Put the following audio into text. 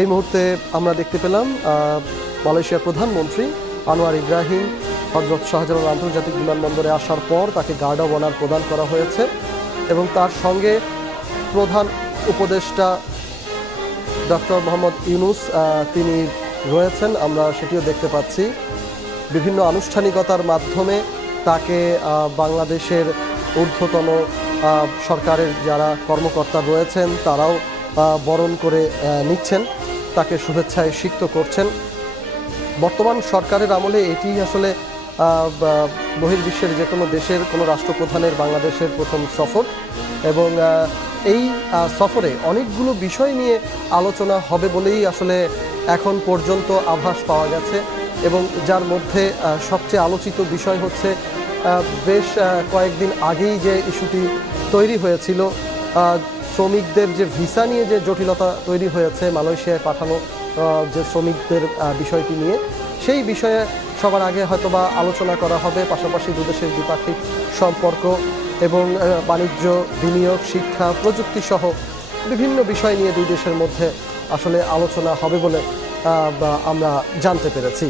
এই মুহূর্তে আমরা দেখতে পেলাম মালয়েশিয়ার প্রধানমন্ত্রী আনোয়ার ইব্রাহিম, হজরত শাহজালাল আন্তর্জাতিক বিমানবন্দরে আসার পর তাকে গার্ড অব অনার প্রদান করা হয়েছে এবং তার সঙ্গে প্রধান উপদেষ্টা ডক্টর মোহাম্মদ ইউনুস তিনি রয়েছেন। আমরা সেটিও দেখতে পাচ্ছি। বিভিন্ন আনুষ্ঠানিকতার মাধ্যমে তাকে বাংলাদেশের ঊর্ধ্বতন সরকারের যারা কর্মকর্তা রয়েছেন, তারাও বরণ করে নিচ্ছেন। তাকে শুভেচ্ছায় সিক্ত করছেন। বর্তমান সরকারের আমলে এটি আসলে বহির্বিশ্বের যে কোনো দেশের, কোনো রাষ্ট্রপ্রধানের, বাংলাদেশের প্রথম সফর। এবং এই সফরে অনেকগুলো বিষয় নিয়ে আলোচনা হবে বলেই আসলে এখন পর্যন্ত আভাস পাওয়া গেছে। এবং যার মধ্যে সবচেয়ে আলোচিত বিষয় হচ্ছে বেশ কয়েকদিন আগেই যে ইস্যুটি তৈরি হয়েছিল শ্রমিকদের যে ভিসা নিয়ে যে জটিলতা তৈরি হয়েছে মালয়েশিয়ায় পাঠানো যে শ্রমিকদের বিষয়টি নিয়ে, সেই বিষয়ে সবার আগে হয়তোবা আলোচনা করা হবে, পাশাপাশি দুদেশের দ্বিপাক্ষিক সম্পর্ক এবং বাণিজ্য, বিনিয়োগ, শিক্ষা প্রযুক্তি সহ বিভিন্ন বিষয় নিয়ে দুই দেশের মধ্যে আসলে আলোচনা হবে বলে বা আমরা জানতে পেরেছি।